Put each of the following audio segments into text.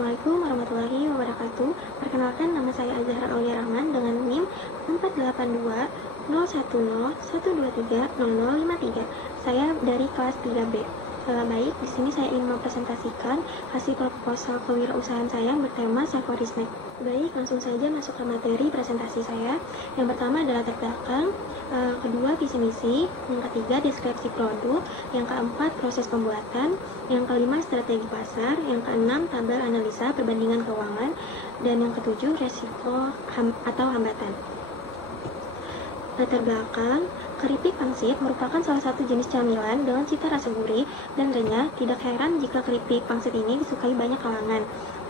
Assalamualaikum warahmatullahi wabarakatuh. Perkenalkan, nama saya Azhar Aulia Rahman dengan NIM 4820101230053. Saya dari kelas 3B. Baik, di sini saya ingin mempresentasikan hasil proposal kewirausahaan saya yang bertema Saforismek. Baik, langsung saja masuk ke materi presentasi saya. Yang pertama adalah latar belakang, kedua visi misi, yang ketiga deskripsi produk, yang keempat proses pembuatan, yang kelima strategi pasar, yang keenam tabel analisa perbandingan keuangan, dan yang ketujuh resiko atau hambatan. Latar belakang, keripik pangsit merupakan salah satu jenis camilan dengan cita rasa gurih dan renyah. Tidak heran jika keripik pangsit ini disukai banyak kalangan.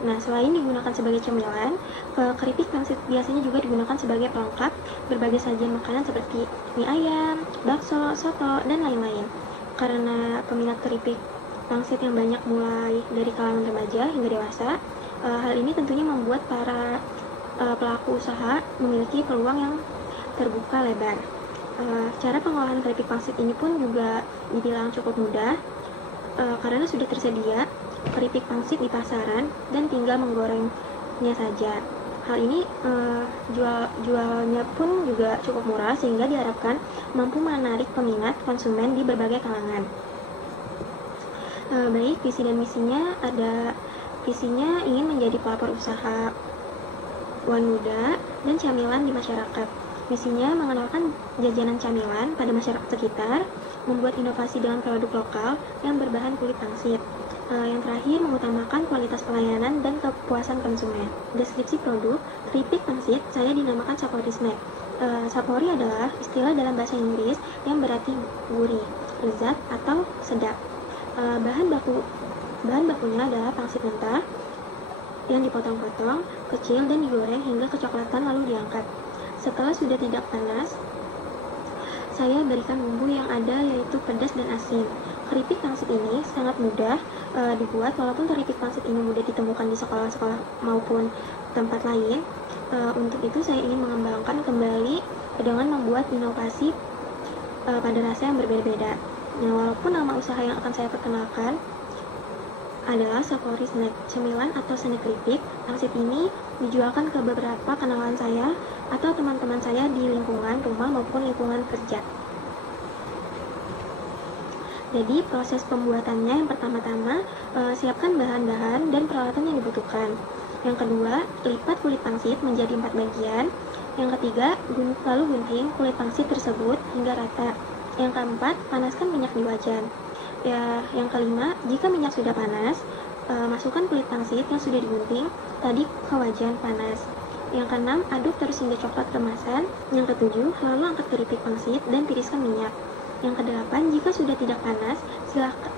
Nah, selain digunakan sebagai camilan, keripik pangsit biasanya juga digunakan sebagai pelengkap berbagai sajian makanan seperti mie ayam, bakso, soto, dan lain-lain. Karena peminat keripik pangsit yang banyak mulai dari kalangan remaja hingga dewasa, hal ini tentunya membuat para pelaku usaha memiliki peluang yang terbuka lebar. Cara pengolahan keripik pangsit ini pun juga dibilang cukup mudah, karena sudah tersedia keripik pangsit di pasaran dan tinggal menggorengnya saja. Hal ini jualnya pun juga cukup murah sehingga diharapkan mampu menarik peminat konsumen di berbagai kalangan. Baik, visi dan misinya ada visinya ingin menjadi pelopor usaha wan muda dan camilan di masyarakat. Misinya mengenalkan jajanan camilan pada masyarakat sekitar, membuat inovasi dengan produk lokal yang berbahan kulit pangsit. Yang terakhir, mengutamakan kualitas pelayanan dan kepuasan konsumen. Deskripsi produk, keripik pangsit saya dinamakan Saforismek. Sapori adalah istilah dalam bahasa Inggris yang berarti gurih, lezat, atau sedap. Bahan bakunya adalah pangsit mentah yang dipotong-potong kecil dan digoreng hingga kecoklatan lalu diangkat. Setelah sudah tidak panas, saya berikan bumbu yang ada, yaitu pedas dan asin. Keripik pangsit ini sangat mudah dibuat, walaupun keripik pangsit ini mudah ditemukan di sekolah-sekolah maupun tempat lain. Untuk itu saya ingin mengembangkan kembali dengan membuat inovasi pada rasa yang berbeda-beda. Nah, walaupun nama usaha yang akan saya perkenalkan adalah Saforismek, cemilan atau snack keripik, pangsit ini dijualkan ke beberapa kenalan saya atau teman-teman saya di lingkungan rumah maupun lingkungan kerja. Jadi proses pembuatannya, yang pertama-tama siapkan bahan-bahan dan peralatan yang dibutuhkan. Yang kedua, lipat kulit pangsit menjadi 4 bagian. Yang ketiga, lalu gunting kulit pangsit tersebut hingga rata. Yang keempat, panaskan minyak di wajan. Yang kelima, jika minyak sudah panas, masukkan kulit pangsit yang sudah digunting tadi ke wajan panas. Yang keenam, aduk terus hingga coklat kemasan. Yang ketujuh, lalu angkat keripik pangsit dan tiriskan minyak. Yang kedelapan, jika sudah tidak panas,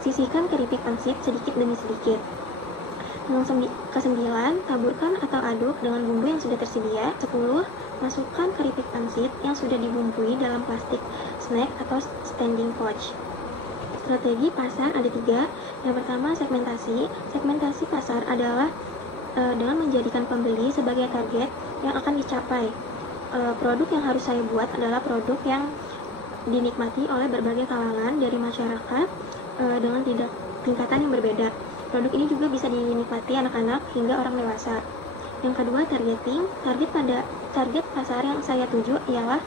sisihkan keripik pangsit sedikit demi sedikit. Yang kesembilan, taburkan atau aduk dengan bumbu yang sudah tersedia. 10, masukkan keripik pangsit yang sudah dibumbui dalam plastik snack atau standing pouch. Strategi pasar ada 3. Yang pertama, segmentasi. Segmentasi pasar adalah dengan menjadikan pembeli sebagai target yang akan dicapai. Produk yang harus saya buat adalah produk yang dinikmati oleh berbagai kalangan dari masyarakat dengan tingkatan yang berbeda. Produk ini juga bisa dinikmati anak-anak hingga orang dewasa. Yang kedua, targeting. Target pasar yang saya tuju ialah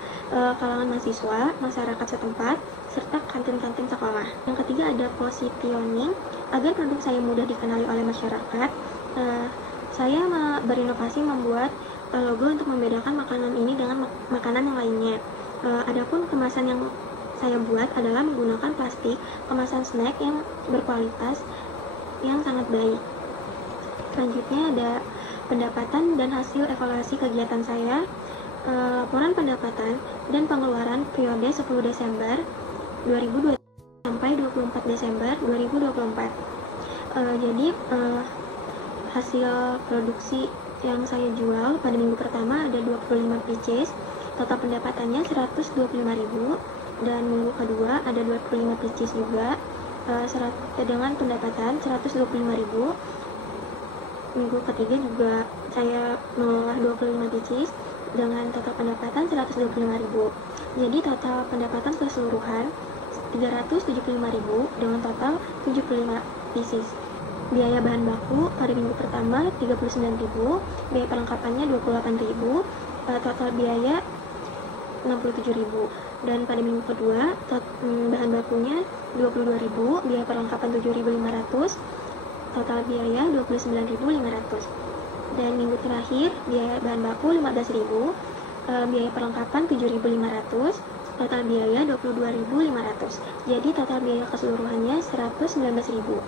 kalangan mahasiswa, masyarakat setempat, serta kantin-kantin sekolah. Yang ketiga ada positioning. Agar produk saya mudah dikenali oleh masyarakat, saya berinovasi membuat logo untuk membedakan makanan ini dengan makanan yang lainnya. Adapun kemasan yang saya buat adalah menggunakan plastik kemasan snack yang berkualitas yang sangat baik. Selanjutnya ada pendapatan dan hasil evaluasi kegiatan saya. Laporan pendapatan dan pengeluaran periode 10 Desember 2020 sampai 24 Desember 2024. Jadi hasil produksi yang saya jual pada minggu pertama ada 25 pieces, total pendapatannya 125.000, dan minggu kedua ada 25 pieces juga dengan pendapatan 125.000. Minggu ketiga juga saya mengolah 25 pieces dengan total pendapatan 125.000. Jadi total pendapatan keseluruhan 375.000 dengan total 75 pieces. biaya bahan baku pada minggu pertama 39.000, biaya perlengkapannya 28.000, total biaya 67.000. Dan pada minggu kedua bahan bakunya 22.000, biaya perlengkapan 7.500, total biaya 29.500. Dan minggu terakhir biaya bahan baku 15.000, biaya perlengkapan 7.500, total biaya 22.500. Jadi total biaya keseluruhannya 119.000.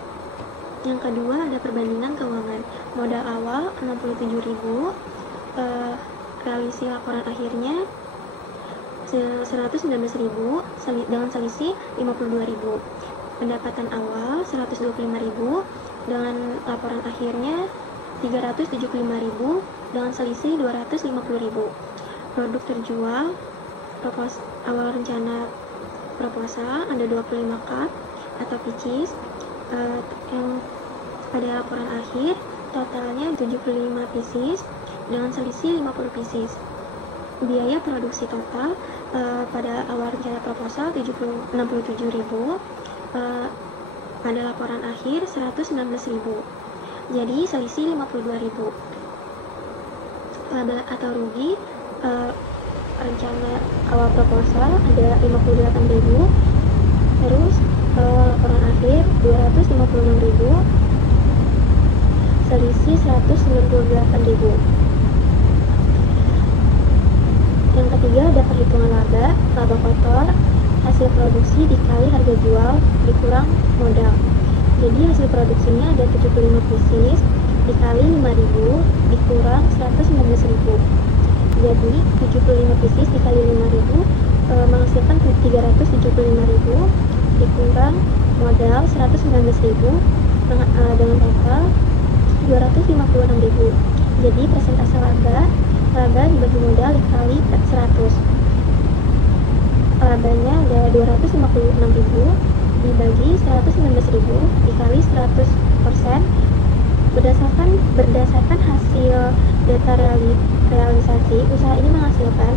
Yang kedua ada perbandingan keuangan. Modal awal 67.000, realisasi laporan akhirnya 119.000 dengan selisih 52.000. Pendapatan awal 125.000 dengan laporan akhirnya 375.000 dengan selisih 250.000. Produk terjual awal rencana proposal ada 25 cup atau pieces, yang pada laporan akhir totalnya 75 pieces dengan selisih 50 pieces. Biaya produksi total pada awal rencana proposal 67.000, pada laporan akhir 119.000, jadi selisih 52.000. Laba atau rugi rencana awal proposal ada 58.000, terus laporan akhir 256.000, selisih 198.000. Yang ketiga ada perhitungan laba kotor, hasil produksi dikali harga jual dikurang modal. Jadi hasil produksinya ada 75 pieces dikali 5.000 dikurang 119.000. Jadi 75 pieces dikali 5.000 menghasilkan 375.000 dikurang modal 119.000 dengan total 256.000. Jadi persentase laba dibagi modal dikali 100. Labanya ada 256.000 dibagi 119.000 dikali 100% berdasarkan hasil data realisasi. Usaha ini menghasilkan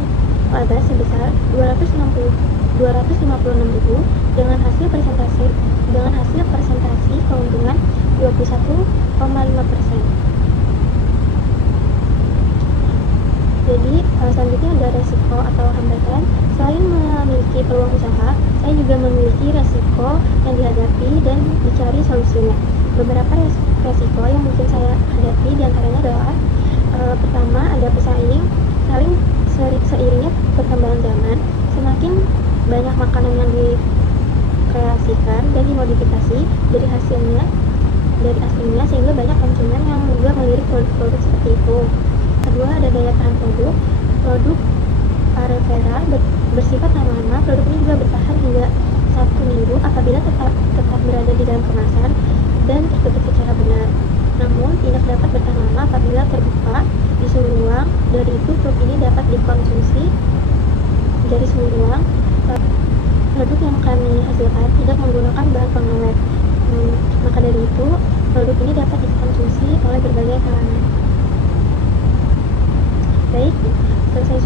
laba sebesar 256.000 dengan hasil presentasi keuntungan 21,5%. Jadi selanjutnya ada resiko atau hambatan. Selain memiliki peluang usaha, saya juga memiliki resiko yang dihadapi dan dicari solusinya. Beberapa resiko yang mungkin saya hadapi diantaranya adalah pertama ada pesaing. Seiringnya perkembangan zaman, semakin banyak makanan yang dikreasikan dan dimodifikasi dari aslinya, sehingga banyak konsumen yang juga melirik produk-produk seperti itu. Kedua ada daya tahan produk Arevera bersifat lama-lama. Produk ini juga bertahan hingga 1 minggu apabila tetap berada di dalam kemasan dan tertutup secara benar. Namun tidak dapat bertahan lama apabila terbuka di suhu ruang. Dari itu produk ini dapat dikonsumsi dari suhu ruang. Produk yang kami hasilkan tidak menggunakan bahan pengawet, maka dari itu produk ini dapat dikonsumsi oleh berbagai kalangan. Baik, selesai